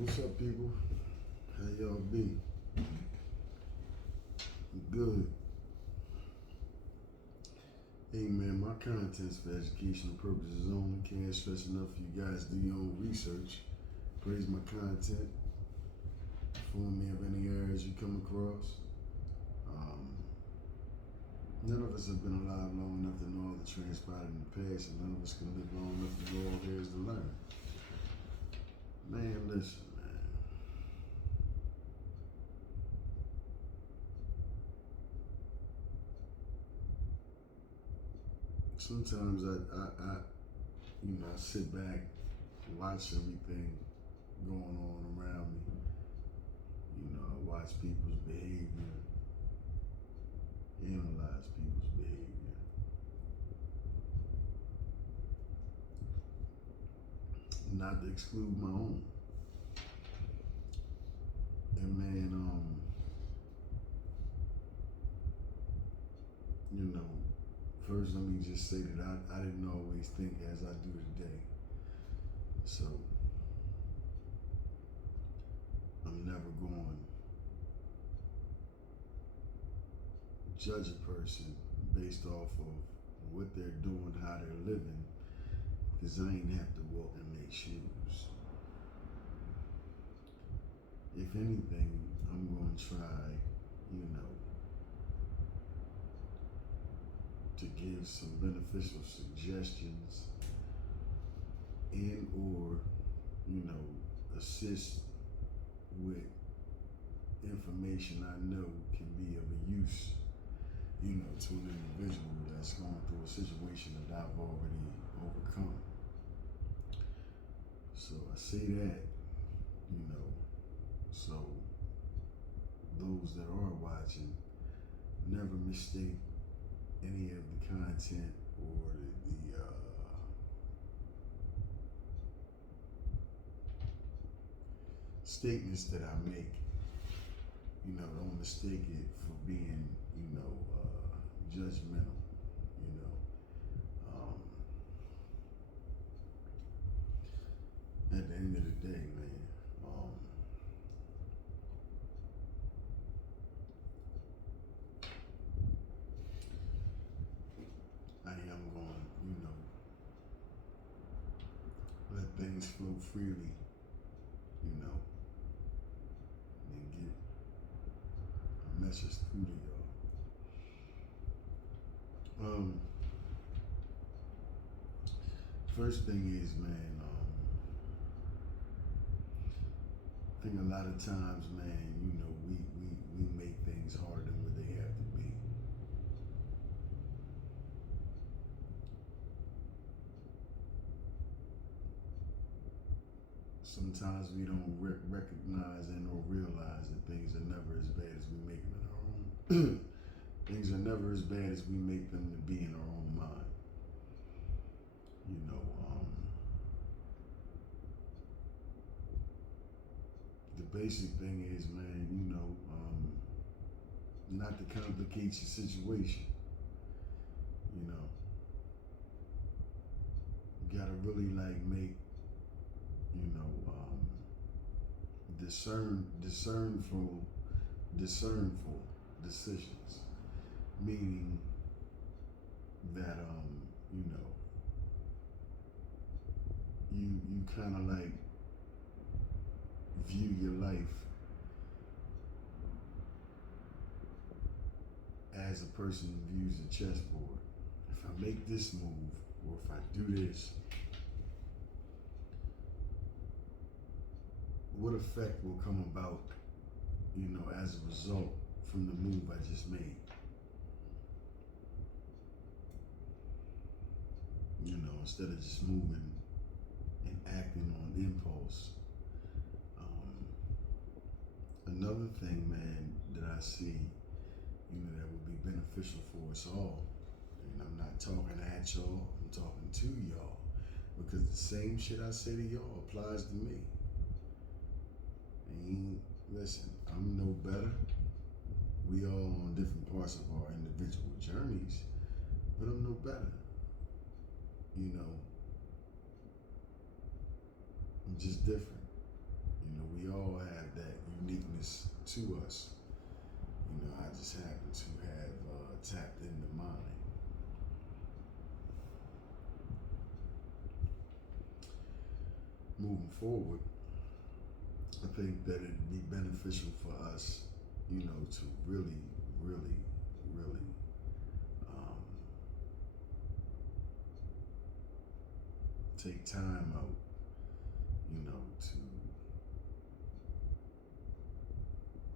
What's up, people? How y'all be? Good. Hey, man, my content's for educational purposes only. Can't stress enough for you guys to do your own research. Praise my content. Inform me of any errors you come across. None of us have been alive long enough to know all that transpired in the past, and none of us can live long enough to know all there is to learn. Man, listen, man. Sometimes I sit back, watch everything going on around me. I watch people's behavior, analyze people's behavior. Not to exclude my own. And man, first let me just say that I didn't always think as I do today. So I'm never going to judge a person based off of what they're doing, how they're living, because I ain't have to walk in their shoes. If anything, I'm going to try, to give some beneficial suggestions and or, assist with information I know can be of a use, to an individual that's going through a situation that I've already overcome. So I say that, so those that are watching, never mistake any of the content or the statements that I make. Don't mistake it for being, judgmental. At the end of the day, man, I am going, let things flow freely, and get a message through to y'all. First thing is, man, I think a lot of times, man, we make things harder than what they have to be. Sometimes we don't recognize and or realize that things are never as bad as we make them in our own. Things are never as bad as we make them to be in our own mind. The basic thing is, man, not to complicate your situation. You gotta really make, discernful decisions. Meaning that you kind of view your life as a person views a chessboard. If I make this move, or if I do this, what effect will come about, as a result from the move I just made? Instead of just moving and acting on impulse. Another thing, man, that I see, that would be beneficial for us all, and I'm not talking at y'all, I'm talking to y'all, because the same shit I say to y'all applies to me. Listen, I'm no better. We all on different parts of our individual journeys, but I'm no better. I'm just different. to us. I just happen to have tapped into mine. Moving forward, I think that it'd be beneficial for us, to really, really, really um, take time out, to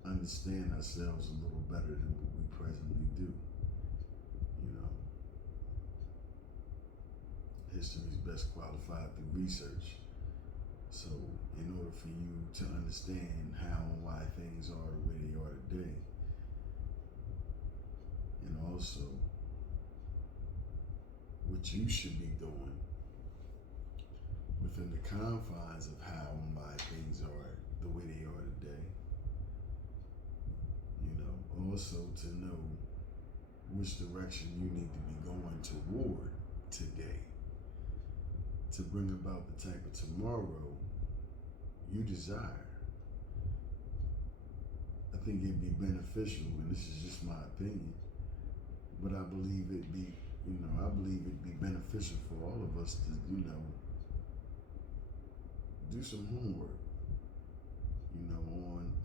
understand ourselves a little better than what we presently do. History is best qualified through research. So, in order for you to understand how and why things are the way they are today, and also what you should be doing within the confines of how and why things are the way they are today, also to know which direction you need to be going toward today to bring about the type of tomorrow you desire. I think it'd be beneficial, and this is just my opinion, but I believe it'd be beneficial for all of us to, do some homework,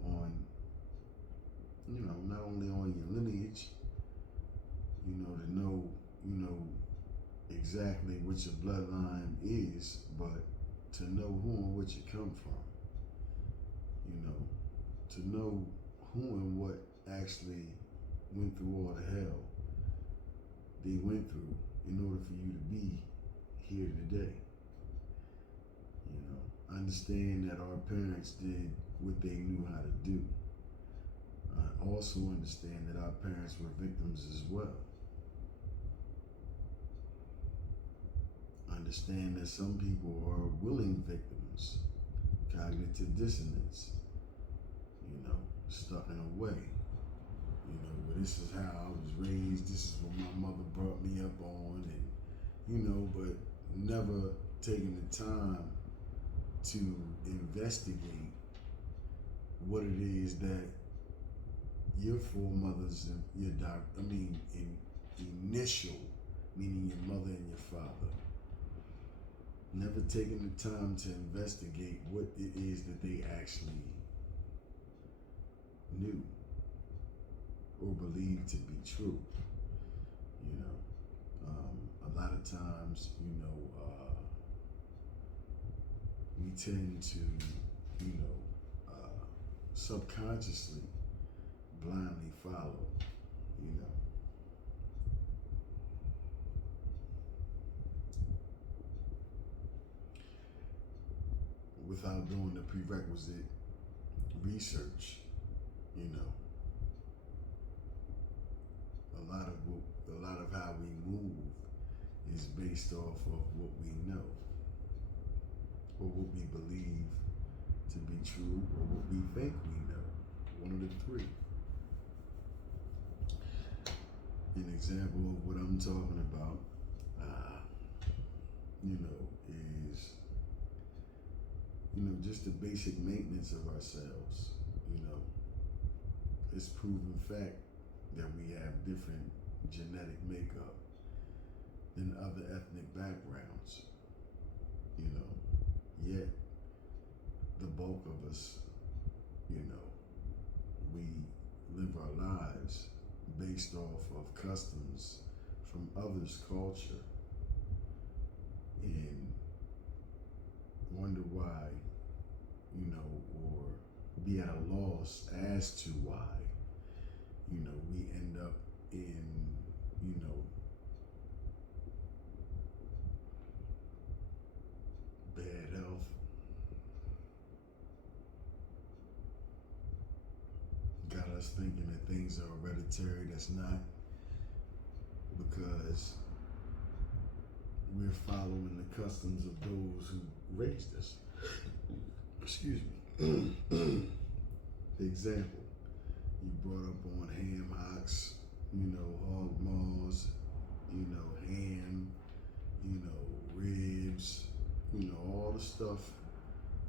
on not only on your lineage, to know, exactly what your bloodline is, but to know who and what you come from. To know who and what actually went through all the hell they went through in order for you to be here today. Understand that our parents did what they knew how to do. Also understand that our parents were victims as well. Understand that some people are willing victims, cognitive dissonance, stuck in a way. Well, this is how I was raised, this is what my mother brought me up on, and, but never taking the time to investigate what it is that your foremothers and initial, meaning your mother and your father, never taking the time to investigate what it is that they actually knew or believed to be true. A lot of times, we tend to, subconsciously blindly follow, without doing the prerequisite research. A lot of how we move is based off of what we know, or what we believe to be true, or what we think we know. One of the three. An example of what I'm talking about, is, just the basic maintenance of ourselves. It's proven fact that we have different genetic makeup than other ethnic backgrounds. Yet the bulk of us, we live our lives based off of customs from others' culture, and wonder why, or be at a loss as to why, we end up in, bad health, got us thinking that things are hereditary. That's not, because we're following the customs of those who raised us. Excuse me. Example, you brought up on ham hocks, hog maws, ham, ribs, all the stuff,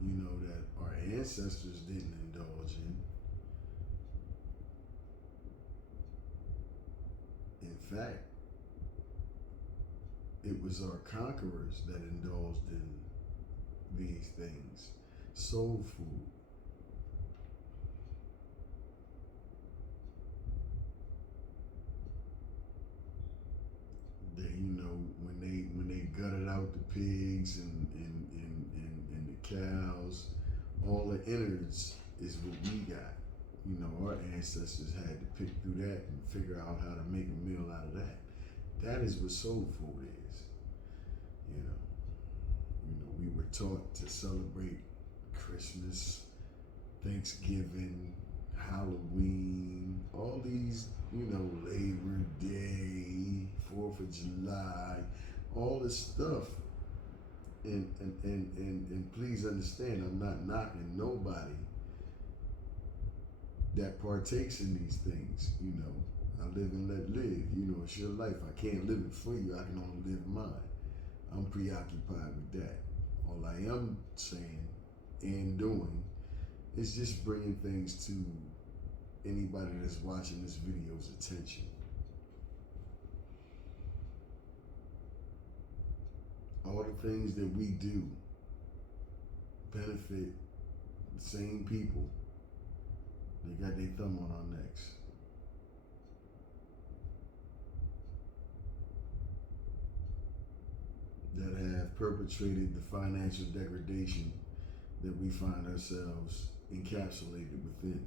that our ancestors didn't indulge in. fact, it was our conquerors that indulged in these things. Soul food. They, when they gutted out the pigs and the cows, all the innards is what we got. Our ancestors had to pick through that and figure out how to make a meal out of that. That is what soul food is. We were taught to celebrate Christmas, Thanksgiving, Halloween, all these, Labor Day, 4th of July, all this stuff. And please understand, I'm not knocking nobody that partakes in these things. I live and let live. It's your life. I can't live it for you. I can only live mine. I'm preoccupied with that. All I am saying and doing is just bringing things to anybody that's watching this video's attention. All the things that we do benefit the same people. They got their thumb on our necks. That have perpetrated the financial degradation that we find ourselves encapsulated within.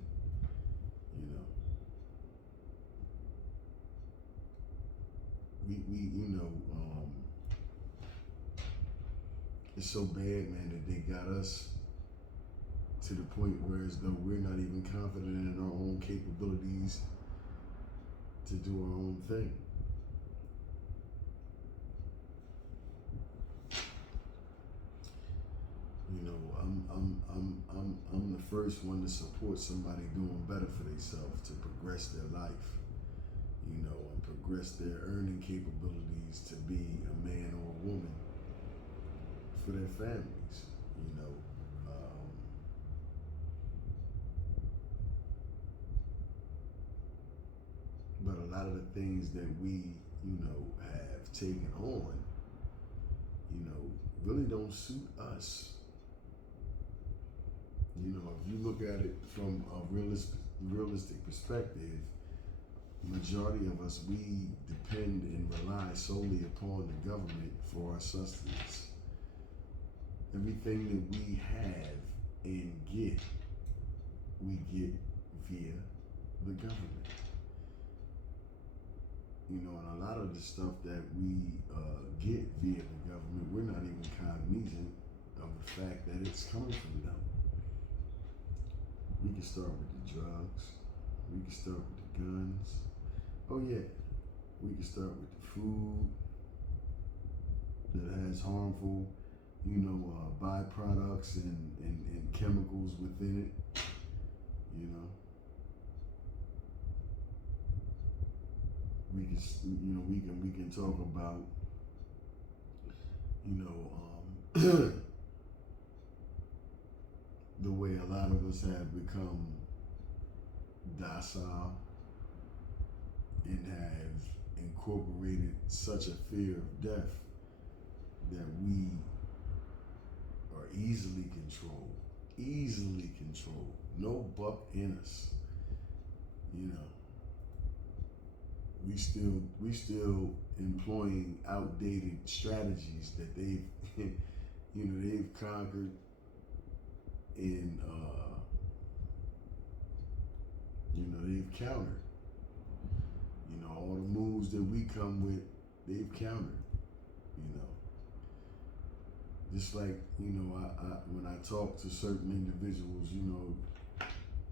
It's so bad, man, that they got us to the point where as though we're not even confident in our own capabilities to do our own thing. I'm the first one to support somebody doing better for themselves, to progress their life, and progress their earning capabilities to be a man or a woman for their families, But a lot of the things that we, have taken on, really don't suit us. If you look at it from a realistic perspective, the majority of us, we depend and rely solely upon the government for our sustenance. Everything that we have and get, we get via the government. And a lot of the stuff that we get via the government, we're not even cognizant of the fact that it's coming from them. We can start with the drugs. We can start with the guns. Oh yeah, we can start with the food that has harmful, byproducts and chemicals within it. We can talk about, the way a lot of us have become docile and have incorporated such a fear of death that we are easily controlled. No buck in us. We still employing outdated strategies that they've they've conquered and they've countered. All the moves that we come with, they've countered. Just like I when I talk to certain individuals,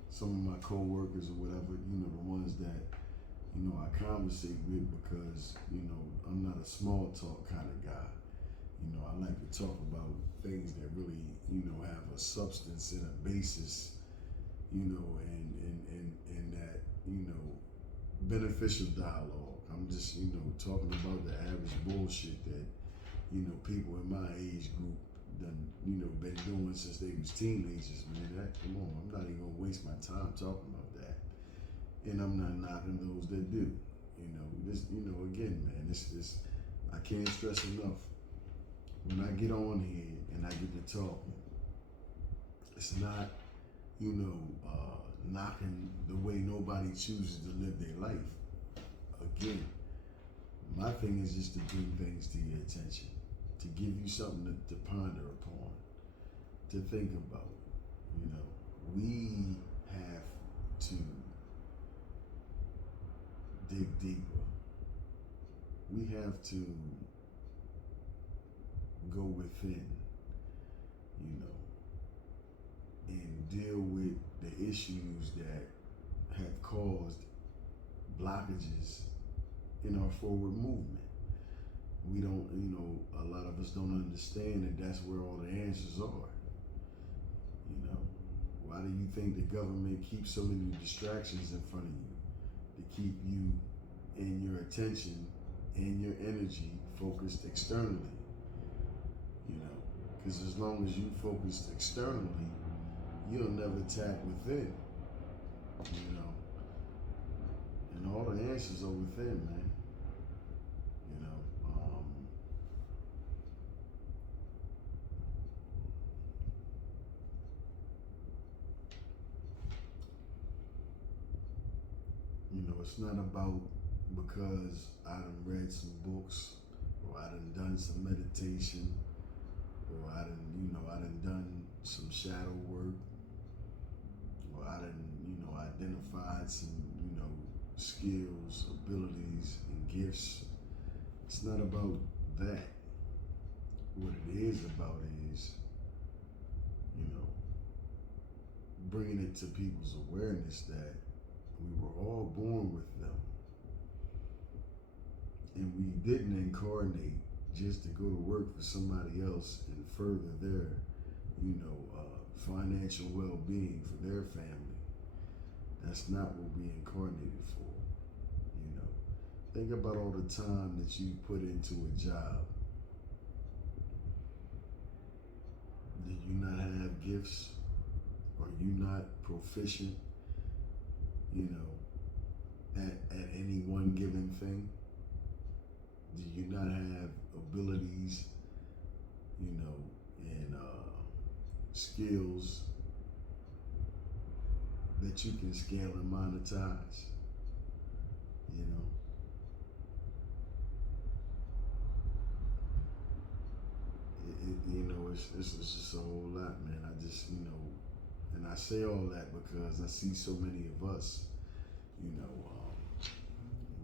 some of my co-workers or whatever, the ones that I conversate with, because I'm not a small talk kind of guy. I like to talk about things that really have a substance and a basis, and that beneficial dialogue. I'm just talking about the average bullshit that people in my age group done been doing since they was teenagers. Man, come on, I'm not even gonna waste my time talking about that. And I'm not knocking those that do. Again, man, this I can't stress enough. When I get on here and I get to talking, it's not, knocking the way nobody chooses to live their life. Again, my thing is just to bring things to your attention, to give you something to ponder upon, to think about. We have to dig deeper. We have to go within, and deal with the issues that have caused blockages in our forward movement. We don't, a lot of us don't understand that that's where all the answers are. Why do you think the government keeps so many distractions in front of you to keep you and your attention and your energy focused externally? Because as long as you focused externally, you'll never tap within, and all the answers are within, man. It's not about because I done read some books, or I done some meditation, or I done some shadow work, or I done, identified some, skills, abilities, and gifts. It's not about that. What it is about is, bringing it to people's awareness that we were all born with them. And we didn't incarnate just to go to work for somebody else and further their, financial well-being for their family. That's not what we incarnated for. Think about all the time that you put into a job. Did you not have gifts? Are you not proficient, at any one given thing? Do you not have abilities, and skills that you can scale and monetize? It's just a whole lot, man. I just, and I say all that because I see so many of us,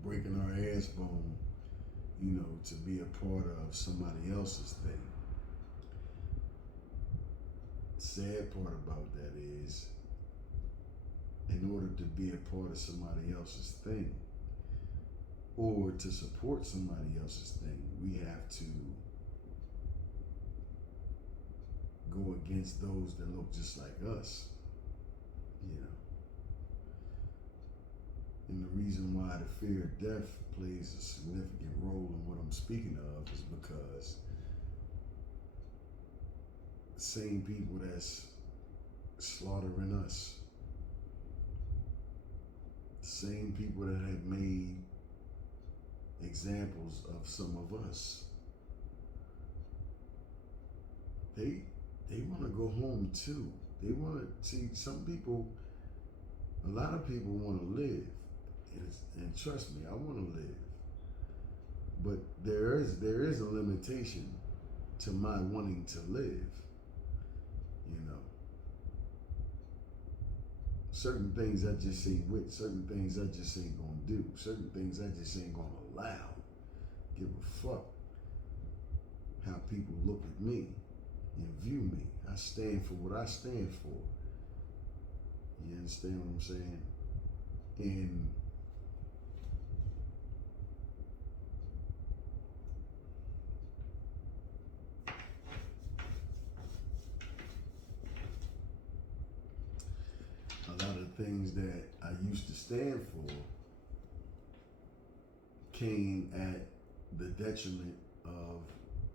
breaking our ass bone, to be a part of somebody else's thing. The sad part about that is, in order to be a part of somebody else's thing, or to support somebody else's thing, we have to go against those that look just like us, And the reason why the fear of death plays a significant role in what I'm speaking of is because the same people that's slaughtering us, the same people that have made examples of some of us, they want to go home too. They want to see some people. A lot of people want to live, and trust me, I want to live. But there is a limitation to my wanting to live. Certain things I just ain't with. Certain things I just ain't gonna do. Certain things I just ain't gonna allow. Give a fuck how people look at me and view me. I stand for what I stand for. You understand what I'm saying? And a lot of things that I used to stand for came at the detriment of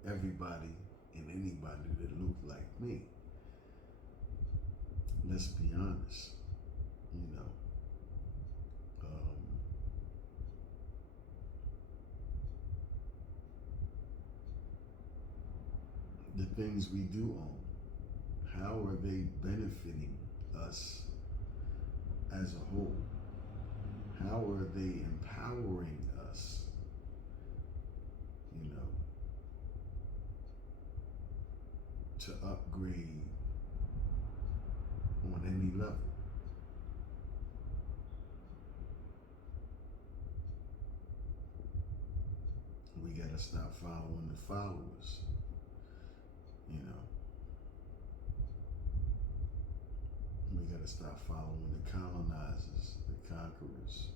everybody and anybody that looked like me. Let's be honest, things we do own, how are they benefiting us as a whole? How are they empowering us, you know, to upgrade on any level? We gotta stop following the followers, you know. We gotta stop following the colonizers, the conquerors.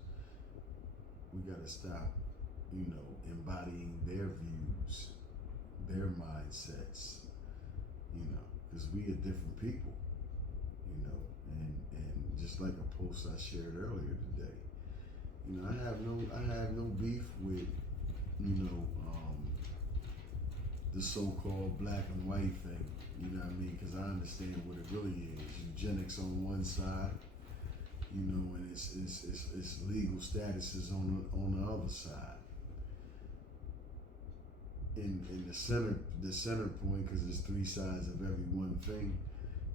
We gotta stop, you know, embodying their views, their mindsets, you know, because we are different people, you know, and just like a post I shared earlier today, you know, I have no beef with, you know, the so-called black and white thing, you know what I mean? Because I understand what it really is. Eugenics on one side, you know, and it's legal statuses on the other side. In the center point, because there's three sides of every one thing.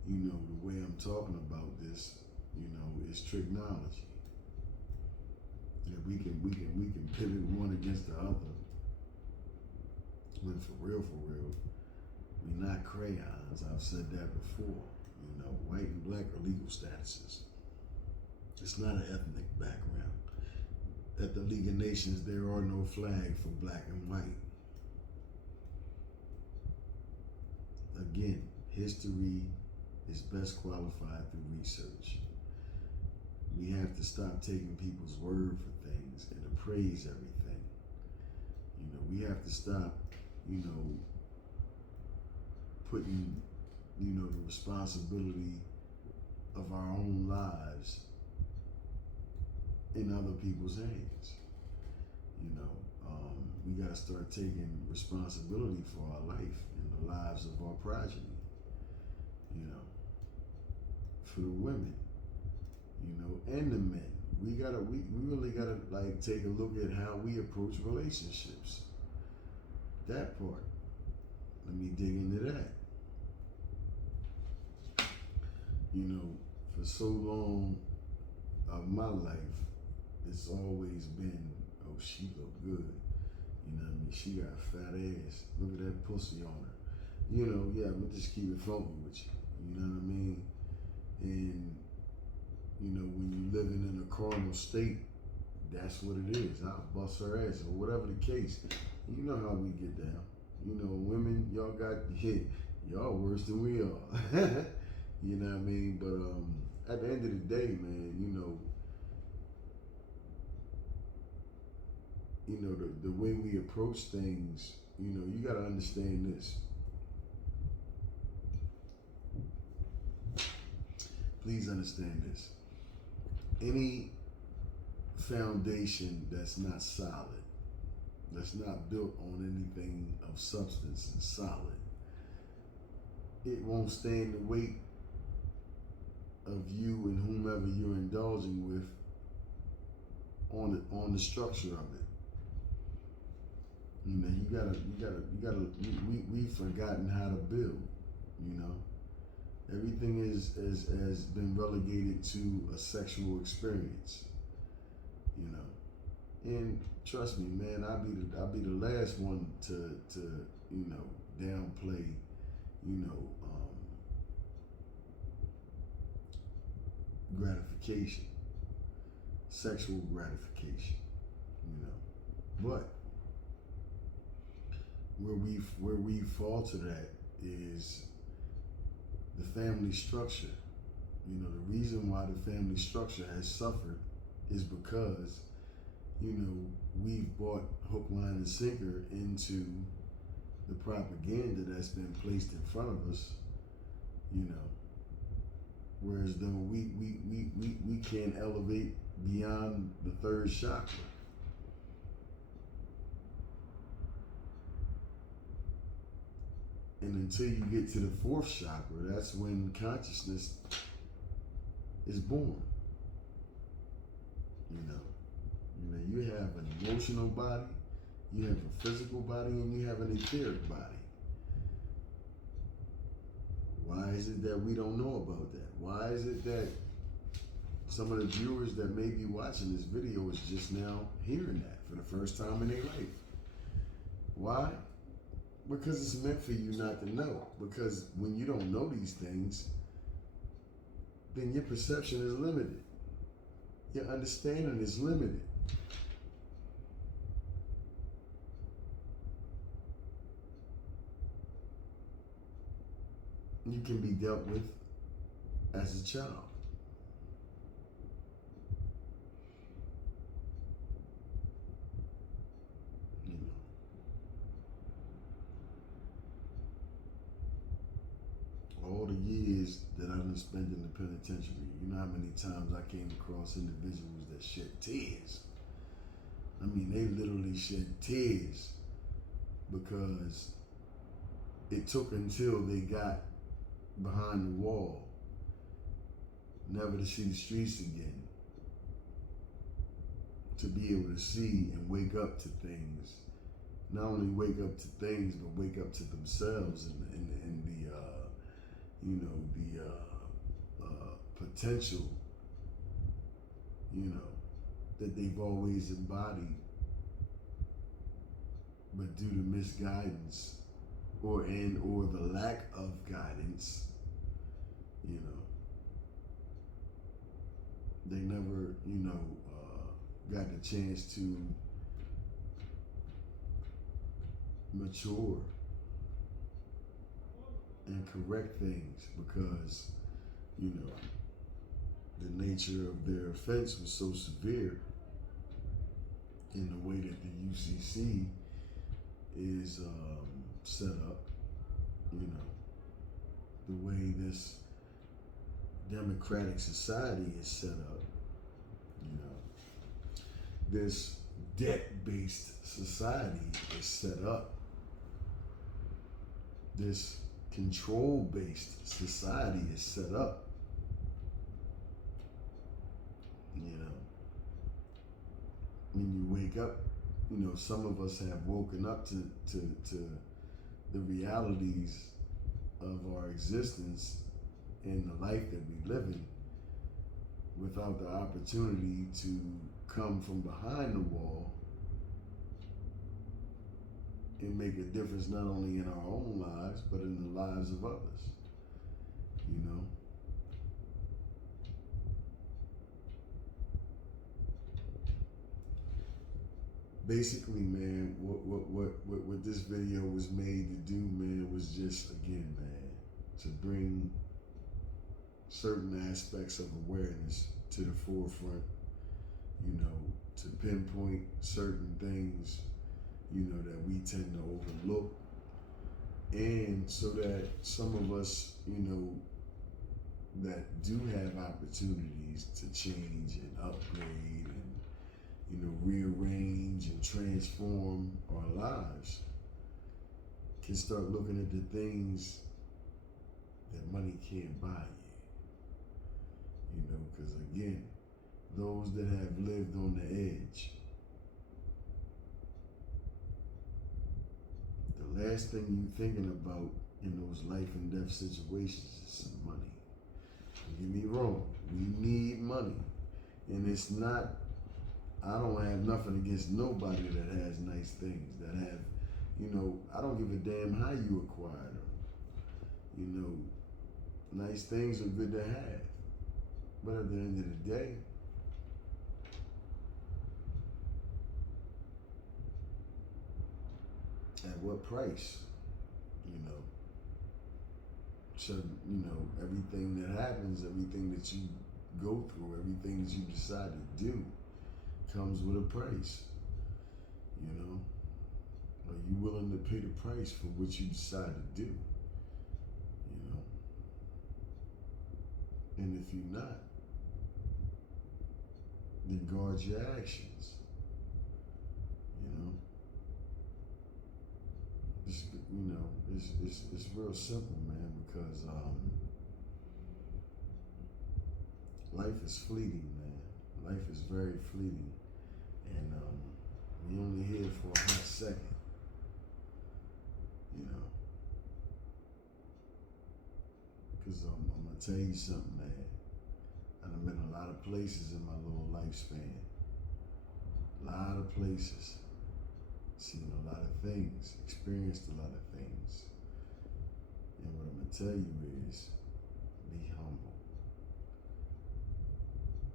You know, the way I'm talking about this, you know, is trigonometry. Yeah, we can pivot one against the other. But for real, we're not crayons. I've said that before. You know, white and black are legal statuses. It's not an ethnic background. At the League of Nations, there are no flag for black and white. Again, history is best qualified through research. We have to stop taking people's word for things and appraise everything. You know, we have to stop, you know, putting, you know, the responsibility of our own lives in other people's hands. You know, we got to start taking responsibility for our life and the lives of our progeny. You know, for the women, you know, and the men. We really gotta like take a look at how we approach relationships. That part. Let me dig into that. You know, for so long of my life, it's always been, oh, she look good. You know what I mean? She got a fat ass. Look at that pussy on her. You know, yeah, I'm gonna just keep it funky with you. You know what I mean? And, you know, when you living in a carnal state, that's what it is. I'll bust her ass or whatever the case. You know how we get down. You know, women, y'all got hit. Y'all worse than we are. You know what I mean? But at the end of the day, man, you know, the way we approach things, you know, you got to understand this. Please understand this. Any foundation that's not solid, that's not built on anything of substance and solid, it won't stand the weight of you and whomever you're indulging with on the structure of it. You know, we've forgotten how to build, you know. Everything has been relegated to a sexual experience, you know. And trust me, man, I'll be the last one to you know, downplay, you know, gratification, sexual gratification, you know. But where we falter at is the family structure. You know, the reason why the family structure has suffered is because, you know, we've bought hook, line, and sinker into the propaganda that's been placed in front of us, you know. Whereas though we can't elevate beyond the third chakra. And until you get to the fourth chakra, that's when consciousness is born. You know, you have an emotional body, you have a physical body, and you have an etheric body. is it that we don't know about that? Why is it that some of the viewers that may be watching this video is just now hearing that for the first time in their life? Why? Because it's meant for you not to know. Because when you don't know these things, then your perception is limited. Your understanding is limited. You can be dealt with as a child. You know. All the years that I've been spent in the penitentiary, you know how many times I came across individuals that shed tears. I mean, they literally shed tears because it took until they got behind the wall, never to see the streets again, to be able to see and wake up to things. Not only wake up to things, but wake up to themselves and the potential, that they've always embodied, but due to misguidance or the lack of guidance, they never, got the chance to mature and correct things because, the nature of their offense was so severe in the way that the UCC is set up, the way this democratic society is set up, this debt-based society is set up, this control-based society is set up. When you wake up, some of us have woken up to the realities of our existence and the life that we live in without the opportunity to come from behind the wall and make a difference not only in our own lives, but in the lives of others, Basically, man, what this video was made to do, man, was just, again, man, to bring certain aspects of awareness to the forefront, to pinpoint certain things, that we tend to overlook. And so that some of us, that do have opportunities to change and upgrade and, rearrange and transform our lives, can start looking at the things that money can't buy you. Because again, those that have lived on the edge, the last thing you're thinking about in those life and death situations is some money. Don't get me wrong, we need money. And it's not, I don't have nothing against nobody that has nice things, that have, I don't give a damn how you acquire them. Nice things are good to have. But at the end of the day, at what price? Should, everything that happens, everything that you go through, everything that you decide to do comes with a price. Are you willing to pay the price for what you decide to do? And if you're not, then guard your actions. It's real simple, man, because life is fleeting, man. Life is very fleeting, and we only here for a hot second. Because I'm going to tell you something, man. I've been a lot of places in my little lifespan. A lot of places. Seen a lot of things. Experienced a lot of things. And what I'm going to tell you is, be humble.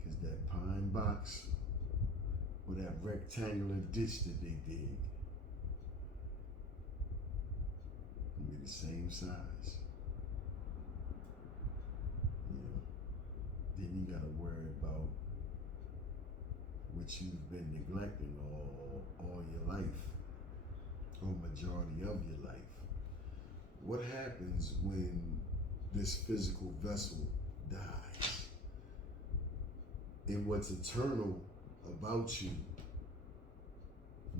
Because that pine box, or that rectangular ditch that they dig, will be the same size. You know, then you gotta worry about what you've been neglecting all your life, or majority of your life. What happens when this physical vessel dies? And what's eternal about you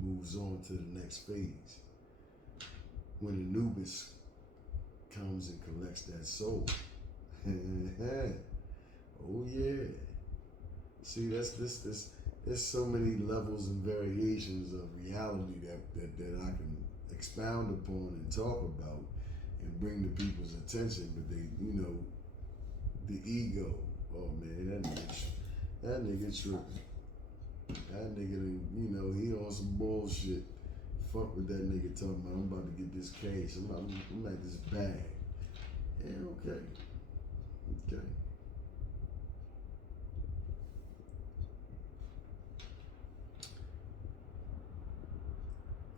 moves on to the next phase. When Anubis comes and collects that soul. Oh yeah. See, there's so many levels and variations of reality that I can expound upon and talk about and bring to people's attention, but the ego. Oh man, that nigga tripping. That nigga, he on some bullshit. Fuck with that nigga talking about, I'm about to get this cash. I'm at this bag. Yeah, okay.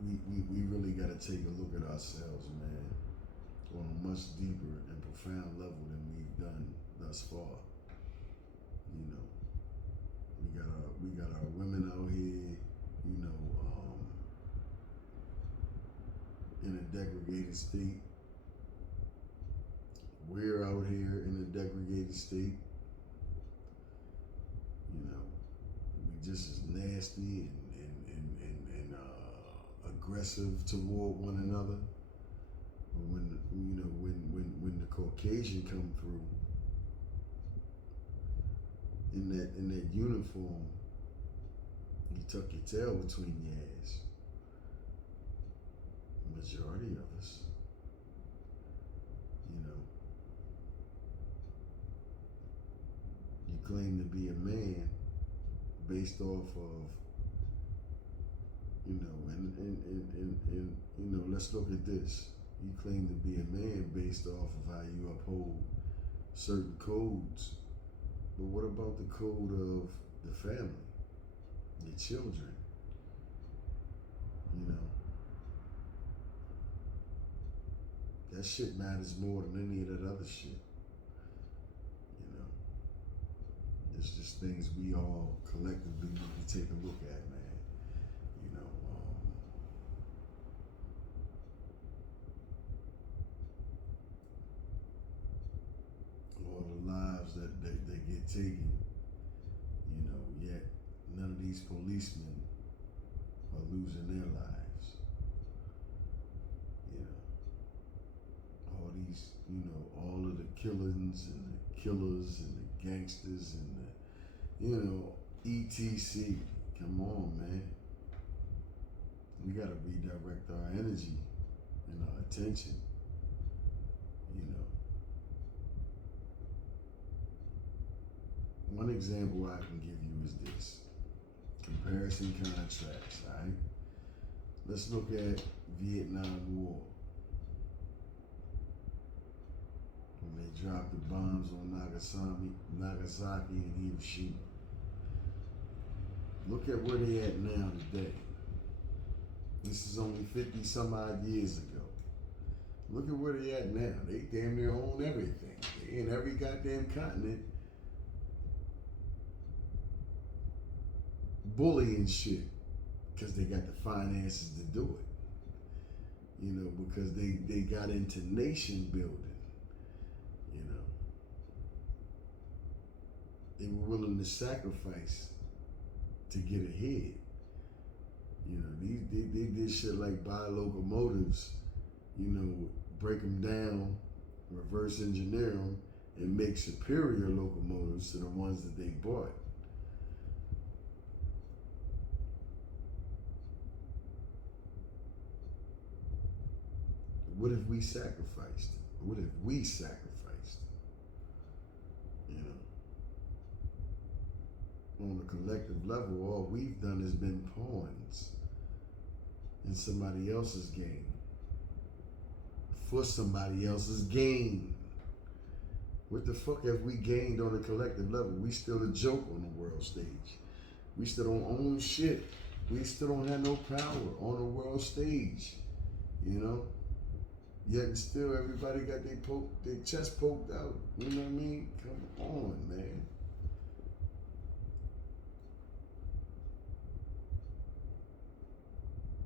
We really got to take a look at ourselves, man, on a much deeper and profound level than we've done thus far. We got our women out here, in a degraded state. We're out here in a degraded state. We just as nasty and aggressive toward one another. But when the Caucasian come through in that uniform, you tuck your tail between your ass. Majority of us, you claim to be a man based off of, and let's look at this. You claim to be a man based off of how you uphold certain codes. But what about the code of the family, your children? That shit matters more than any of that other shit. It's just things we all collectively need to take a look at, man. All the lives that get taken, yet none of these policemen are losing their lives. All these, all of the killings and the killers and the gangsters and the, etc. Come on, man. We gotta redirect our energy and our attention. One example I can give you is this. Comparison contrasts, all right? Let's look at Vietnam War. When they dropped the bombs on Nagasaki and Hiroshima. Look at where they at now today. This is only 50 some odd years ago. Look at where they at now. They damn near own everything. They in every goddamn continent. Bullying shit. Because they got the finances to do it. Because they got into nation building. They were willing to sacrifice to get ahead. They did shit like buy locomotives, break them down, reverse engineer them, and make superior locomotives to the ones that they bought. What if we sacrificed? What if we sacrificed? on a collective level, all we've done has been pawns in somebody else's game for somebody else's gain. What the fuck have we gained on a collective level? We still a joke on the world stage. We still don't own shit. We still don't have no power on the world stage. You know? Yet still everybody got their chest poked out. You know what I mean? Come on, man.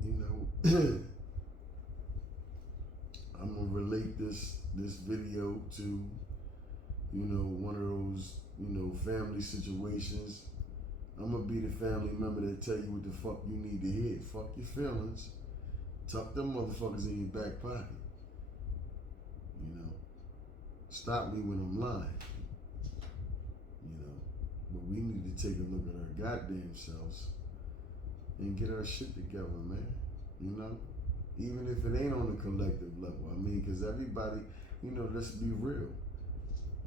You know, I'm gonna relate this video to, you know, one of those, you know, family situations. I'm gonna be the family member that tell you what the fuck you need to hear. Fuck your feelings. Tuck them motherfuckers in your back pocket. You know, stop me when I'm lying. You know, but we need to take a look at our goddamn selves and get our shit together, man. You know, even if it ain't on a collective level. I mean, because everybody, you know, let's be real.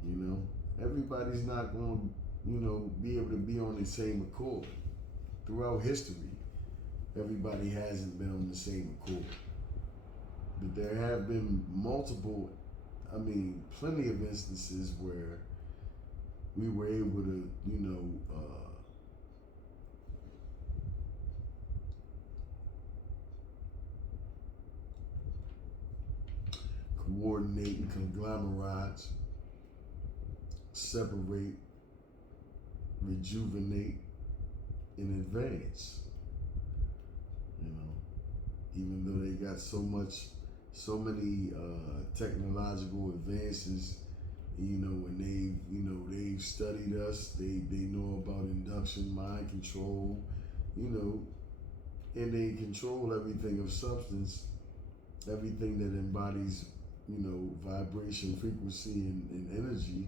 You know, everybody's not going to, you know, be able to be on the same accord. Throughout history, everybody hasn't been on the same accord. But there have been multiple, I mean, plenty of instances where we were able to, you know, coordinate and conglomerate, separate, rejuvenate, and advance. You know, even though they got so many technological advances, you know, and they've studied us, they know about induction, mind control, you know, and they control everything of substance, everything that embodies, you know, vibration, frequency, and energy,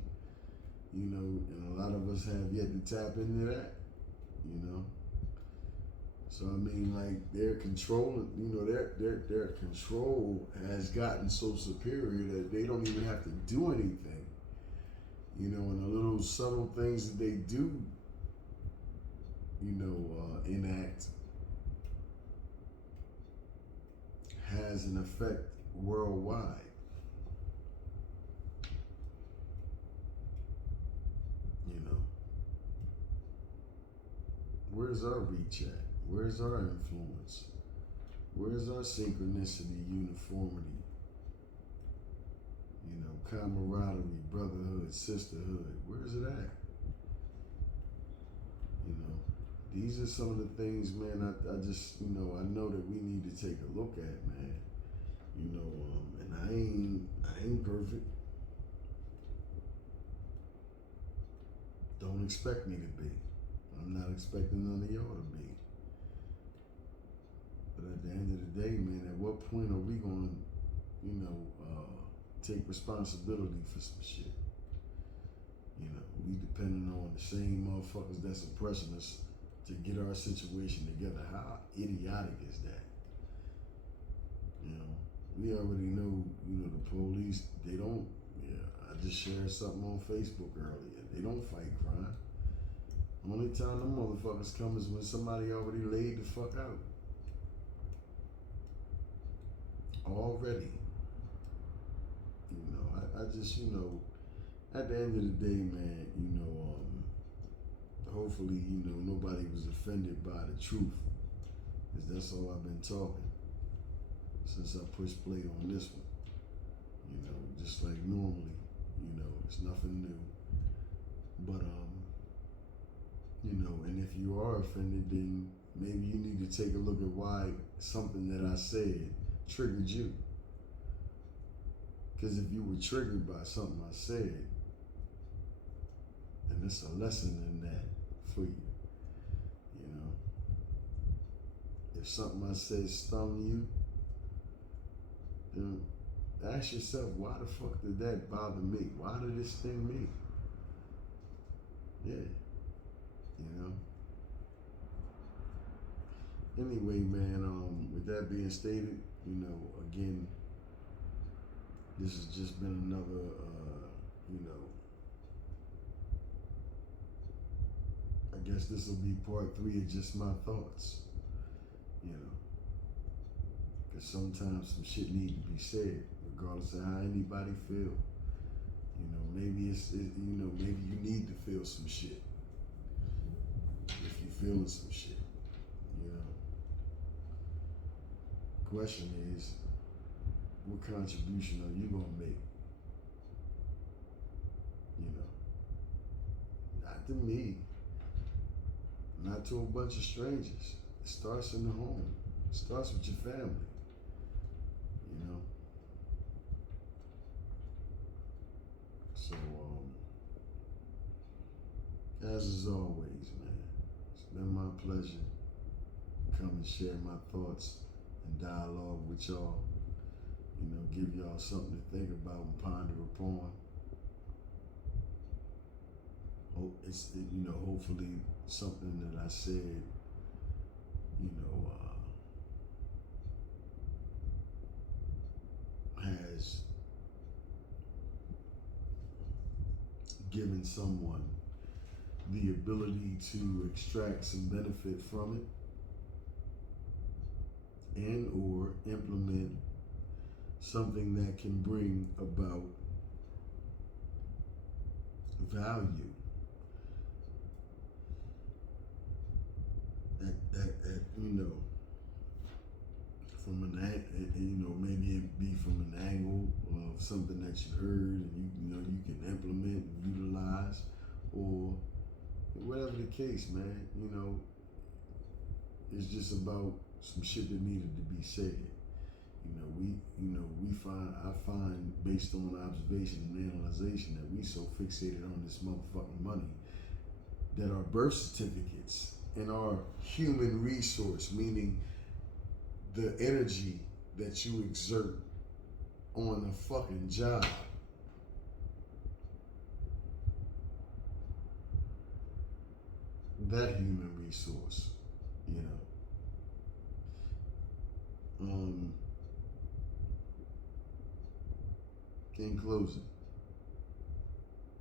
you know, and a lot of us have yet to tap into that, you know. So I mean, like, their control, you know, their control has gotten so superior that they don't even have to do anything, you know, and the little subtle things that they do, you know, enact has an effect worldwide. You know, where's our reach at? Where's our influence? Where's our synchronicity, uniformity? You know, camaraderie, brotherhood, sisterhood. Where's it at? You know, these are some of the things, man, I just, you know, I know that we need to take a look at, man. You know, and I ain't perfect. Don't expect me to be. I'm not expecting none of y'all to be. But at the end of the day, man, at what point are we going to, you know, take responsibility for some shit? You know, we depending on the same motherfuckers that's oppressing us to get our situation together. How idiotic is that? You know, we already know, you know, the police, they don't, yeah, I just shared something on Facebook earlier. They don't fight crime. Only time them motherfuckers come is when somebody already laid the fuck out. Already. You know, I just, you know, at the end of the day, man, you know, hopefully, you know, nobody was offended by the truth. Because that's all I've been talking since I pushed play on this one. You know, just like normally, you know, it's nothing new. But, you know, and if you are offended, then maybe you need to take a look at why something that I said triggered you. Because if you were triggered by something I said, then there's a lesson in that for you. You know, if something I said stung you, then ask yourself, why the fuck did that bother me? Why did it sting me? Yeah, you know. Anyway, man, with that being stated, you know, again, this has just been another, you know, I guess this will be part 3 of just my thoughts. You know, because sometimes some shit need to be said, regardless of how anybody feel. You know, maybe maybe you need to feel some shit if you're feeling some shit. You know, question is, what contribution are you gonna make? You know, not to me, not to a bunch of strangers. It starts in the home. It starts with your family. You know. So, as is always, man, it's been my pleasure to come and share my thoughts and dialogue with y'all. You know, give y'all something to think about and ponder upon. Hopefully something that I said, has given someone the ability to extract some benefit from it and or implement something that can bring about value from maybe it be from an angle of something that you heard and you can implement and utilize, or whatever the case, man. It's just about some shit that needed to be said. I find based on observation and analyzation that we so fixated on this motherfucking money that our birth certificates and our human resource, meaning the energy that you exert on a fucking job, that human resource, in closing,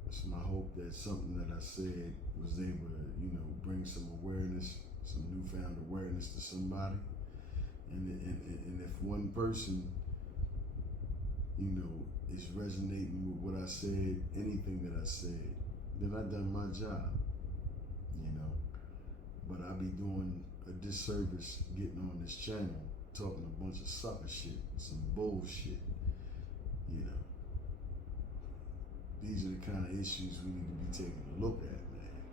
it's my hope that something that I said was able to, bring some awareness, some newfound awareness to somebody. And if one person, is resonating with what I said, anything that I said, then I done my job, But I be doing a disservice getting on this channel talking a bunch of sucker shit, some bullshit, These are the kind of issues we need to be taking a look at, man.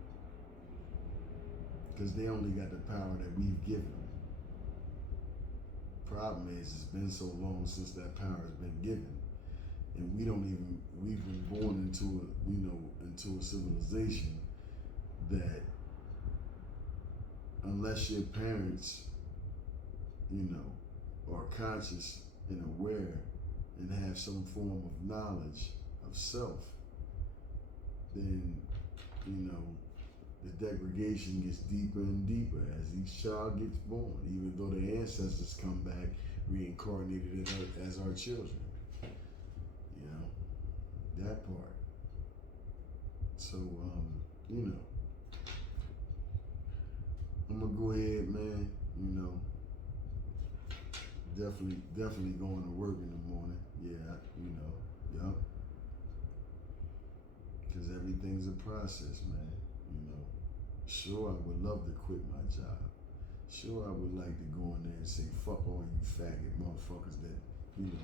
Because they only got the power that we've given them. Problem is, it's been so long since that power has been given. And we've been born into a civilization that unless your parents, are conscious and aware and have some form of knowledge of self, then, the degradation gets deeper and deeper as each child gets born, even though their ancestors come back reincarnated as our children. That part. So, I'm gonna go ahead, man, definitely going to work in the morning. Yeah, yup. Because everything's a process, man. Sure, I would love to quit my job. Sure, I would like to go in there and say, fuck all you faggot motherfuckers that,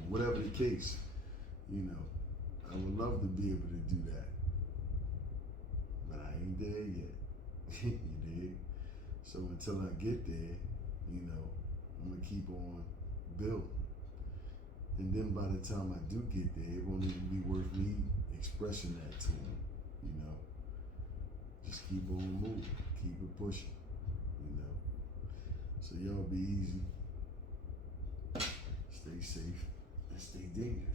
whatever the case, I would love to be able to do that. But I ain't there yet. You dig? So until I get there, I'm going to keep on building. And then by the time I do get there, it won't even be worth me expressing that to them, Just keep on moving, keep it pushing, So y'all be easy, stay safe, and stay dangerous.